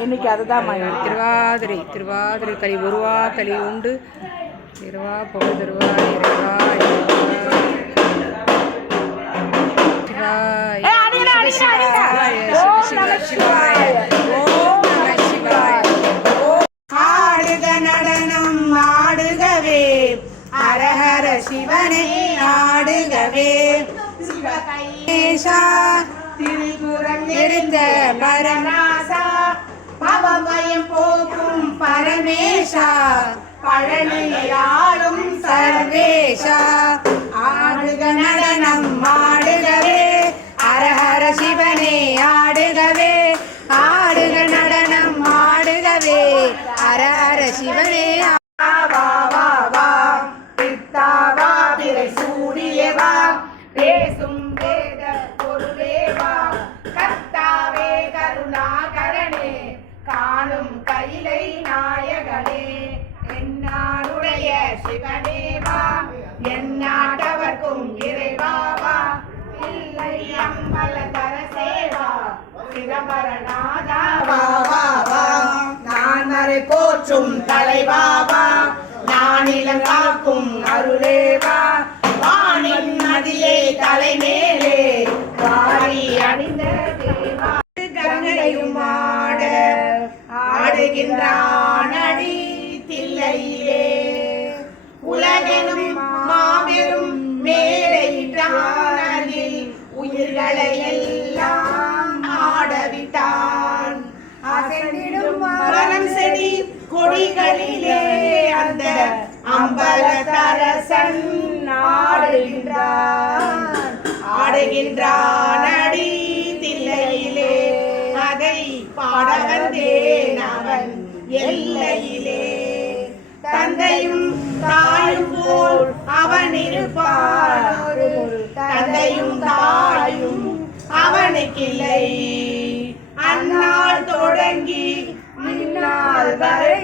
இன்னைக்கு அதுதான் திருவாதிரை திருவாதிரை களி ஒருவா களி உண்டு. இருவா புகழ் தருவாய் இறைவா ஆடுக நடனம் ஆடுகவே அரஹர சிவனே ஆடுகவே சிவகைஷா திரிபுரம் எரிந்த மரணாசா பவபயம் போக்கும் பரமேஷா பழனியாளும் சர்வேஷா ஆடுக நடனம் ஆடுகவே அரஹர சிவனே ஆடுகவே ஆடுக நடனம் ஆடுகவே அரஹர சிவனே வா வா வா பித்தாவா பிறை சூடியவா பேசும் வேத பொருளேவா கர்த்தாவே கருணாகரனே காணும் கைலை நாயகனே என்னாருடைய சிவனேவா என்னாட்டவர்க்கும் இறைவாவா இல்லை அம்பல தரசேவா சிதம்பரநாதாவா நான் மறை போற்றும் தலைவாவா நானிலம் காக்கும் அருளேவா வானின் நதியை தலைமேலே வாரி அணிந்த தேவா கங்கையும் ஆட ஆடுகின்றான் அடி தில்லையிலே உலகெனும் மாபெரும் மேடையிட்டானில் உயிர்களை எல்லாம் ஆடவிட்டான் அசைந்திடும் மரம் செடி கொடிகளிலே அந்த அம்பலத்தரசன் ஆடுகின்றான் அடி தில்லையிலே அதை பாட வந்தேன் அவன் எல்லையிலே தந்தையும் தாயும் போல் அவன் இருப்பான் தந்தையும் தாயும் அவனுக்கில்லை அந்நாள் தொடங்கி இந்நாள் வரை